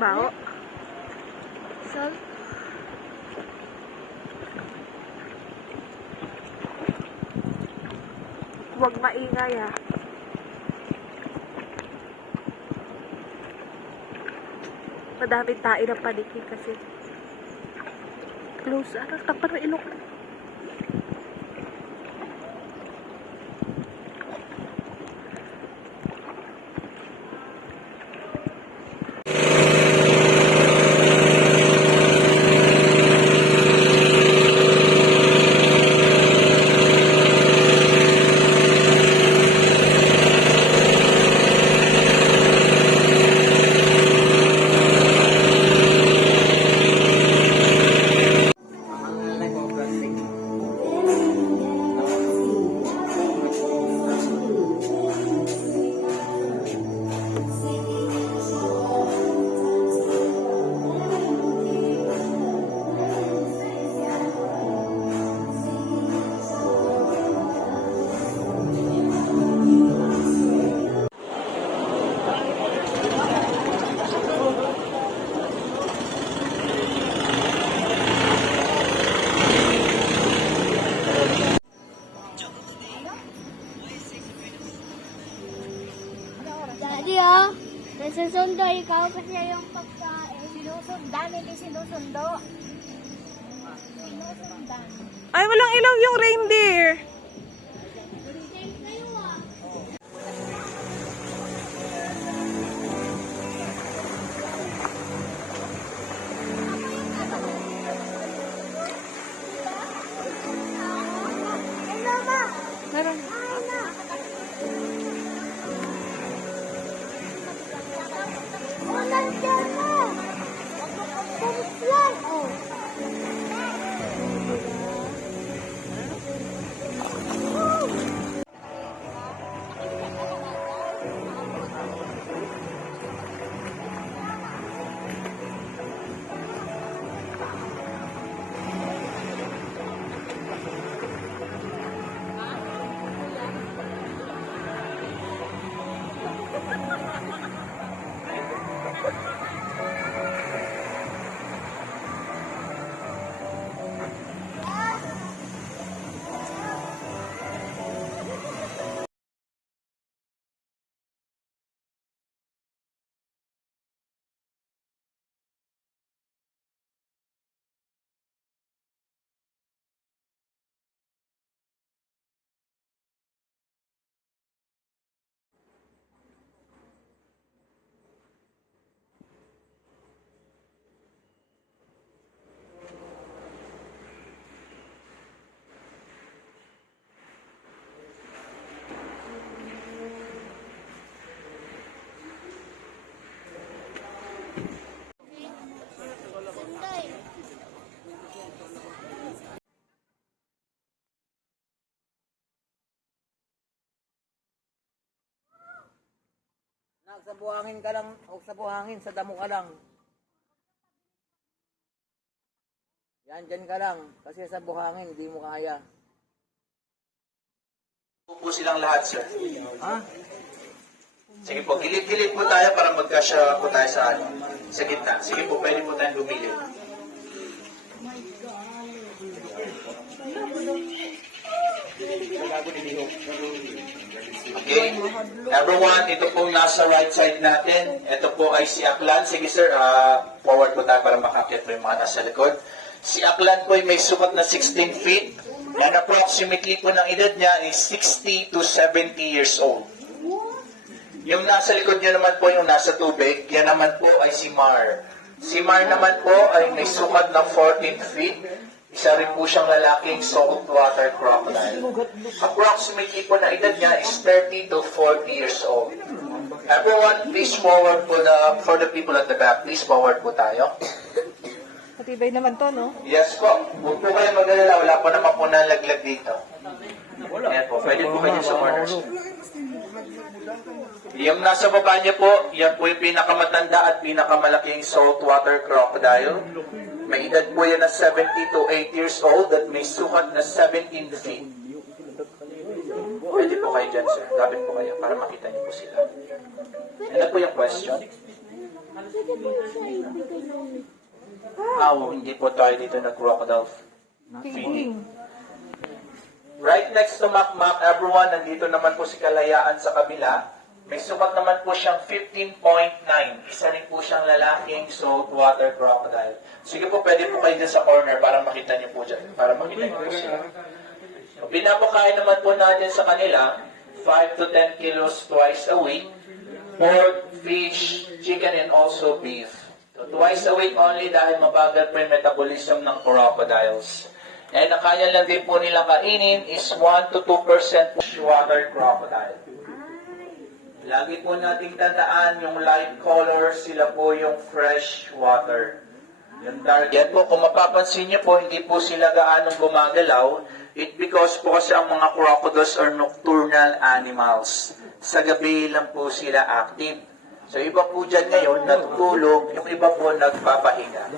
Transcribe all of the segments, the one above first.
Bao. Salt. Huwag maingay ha. Madaming tayo ng paniki kasi. Close. Ano? Takpan ng ilok. Daddy, oh. Nasusundo ikaw kasi yung pagkain. Sinusundan, hindi sinusundo. Sinusundan. Ay, walang ilaw yung reindeer. Change kayo, ah. Meron. Oh, nandiyan na. Butterfly, oh. Sa buhangin ka lang, o sa buhangin, sa damo ka lang. Yan, dyan ka lang. Kasi sa buhangin, hindi mo kaya. Po silang lahat, sir. Ha? Sige po, gilid-gilid po tayo para magkasya po tayo sa gitna. Sige po, pwede po tayong lumilid. Okay, everyone, ito pong nasa right side natin. Ito po ay si Aklan. Sige sir, forward po tayo para makakit po yung mga nasa likod. Si Aklan po ay may sukat na 16 feet. And approximately po ng edad niya is 60 to 70 years old. Yung nasa likod niya naman po, yung nasa tubig, yan naman po ay si Mar. Si Mar naman po ay may sukat na 14 feet. Isa rin po siyang lalaking saltwater crocodile. Approximately po na edad niya is 30 to 40 years old. Everyone, please forward po for the people at the back. Please forward po tayo. Matibay naman to, no? Yes po. Huwag po kayo mag-alala. Wala po naman po nalaglag dito. Yan po. Pwede po kayo sa corners. Yung nasa baba niya po, yan po yung pinakamatanda at pinakamalaking saltwater crocodile. May edad po yan na 70 to 8 years old at may sukat na 17 feet. Pwede po kayo dyan, sir. Lapit po kayo para makita niyo po sila. Ano po yung question? Pwede po yung sa ibigay ng Hindi po tayo dito na crocodile feeding. Right next to Makmak, everyone, nandito naman po si Kalayaan sa kabila. May sukat naman po siyang 15.9. Isa rin po siyang lalaking saltwater crocodile. Sige po, pwede po kayo dyan sa corner para makita niyo po dyan. Para makita niyo po sila. Pinapakain naman po natin sa kanila 5 to 10 kilos twice a week. Pork, fish, chicken, and also beef. So, twice a week only dahil mabagal po yung metabolism ng crocodiles. And ang kanya lang din po nilang kainin is 1 to 2% water crocodile. Lagi po nating tandaan yung light color, sila po yung fresh water. Yung dark. Yan po, kung mapapansin niyo po, hindi po sila gaanong gumagalaw. It because po kasi ang mga crocodiles are nocturnal animals. Sa gabi lang po sila active. So iba po dyan ngayon, natutulog, yung iba po nagpapahinga.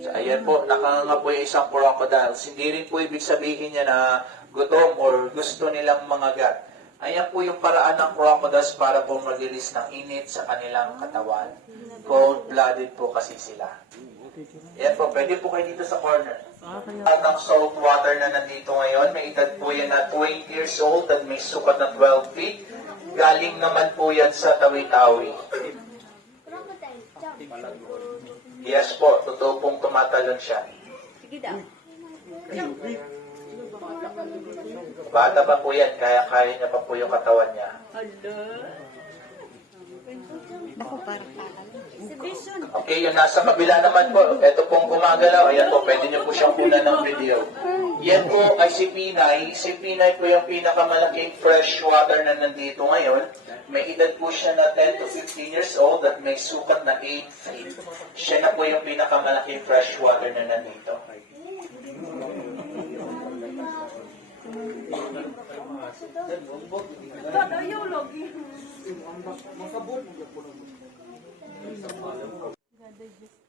So ayan po, nakanganga po yung isang crocodiles. Hindi rin po ibig sabihin niya na gutom or gusto nilang mangagat. Ayan po yung paraan ng crocodiles para po mag-release ng init sa kanilang katawan. Cold-blooded po kasi sila. Ayan po, pwede po kayo dito sa corner. At ang salt water na nandito ngayon, may edad po yan na 20 years old at may sukat na 12 feet. Galing naman po yan sa Tawi-Tawi. crocodile. Jump. Yes po, totoo pong tumatalon siya. Sige daw. Bata pa po yan, kaya niya pa po yung katawan niya. Okay, yung nasa kabila naman po, ito pong gumagalaw, ayan po, pwede niyo po siyang kunan ng video. Yan po ay si Pinay. Si Pinay po yung pinakamalaking freshwater na nandito ngayon. May edad po siya na 10 to 15 years old at may sukat na 8 feet. Siya na po yung pinakamalaking freshwater na nandito.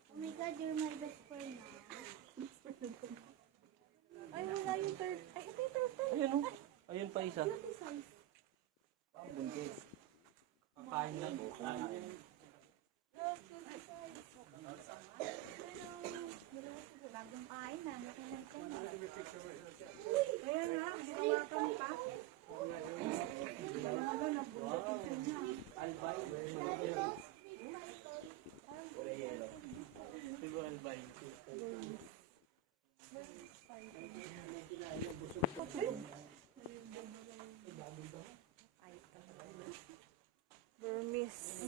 Oh my God, you're my best friend. Ay, wala yung third. Ay, ito yung third. Ayun o. Ayun pa isa. Kain lang. Burmese.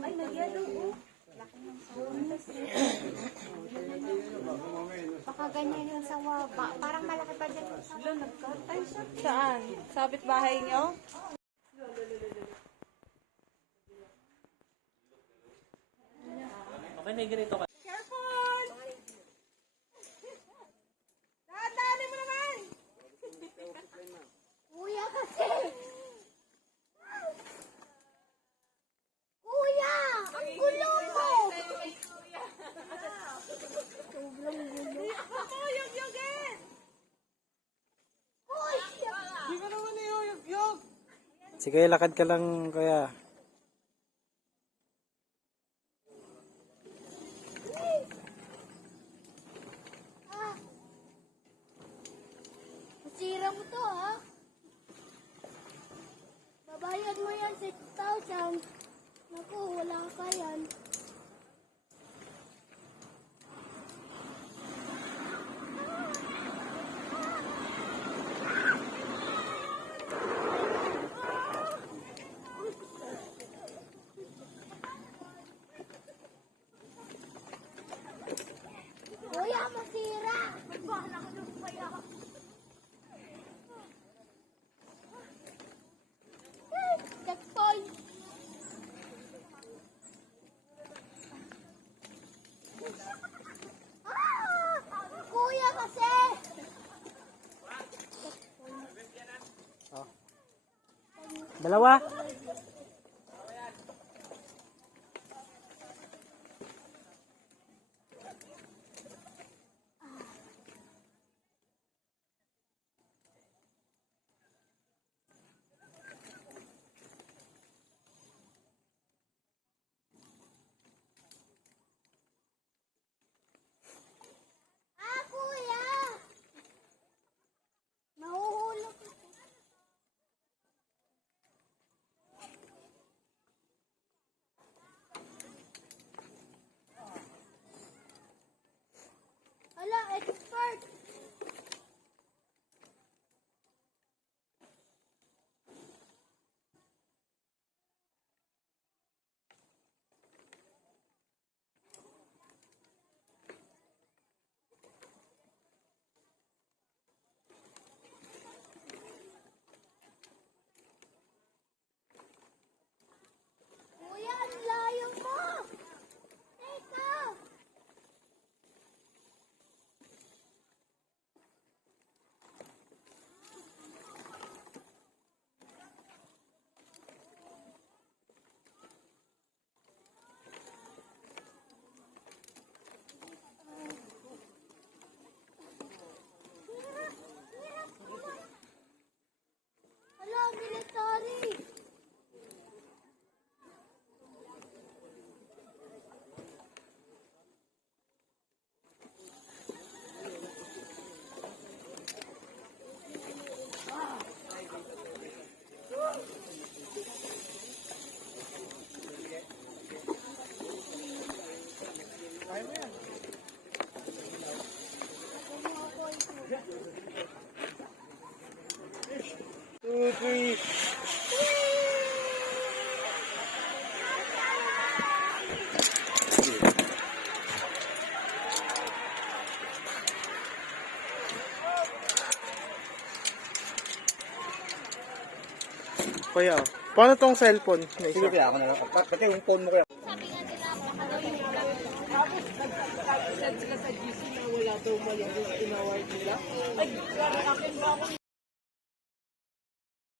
Ay, nagyado oh. Baka ganyan yung sa waba. Parang malaki pa dyan yung sa waba. Ay, saan? Sabit bahay niyo? Okay na, ganito ka. Careful! Dadali mo naman! Kuya kasi! Kuya! Ang gulo mo! Sobrang gulo. Yug-yugin! Kuya! Di ka naman yug-yug! Sige, lakad ka lang, kuya. Masira mo to, ha? Babayad mo yan 6,000. Naku, wala ka yan. Kuya, masira! Magbahala ka ng kuya. Checkpoint! Kuya kasi! Dalawa? Kuya, paano tong cellphone na isa? Sige kaya ako na lang. Pati yung phone mo kaya. Sabi nga nila, baka daw yung vlog.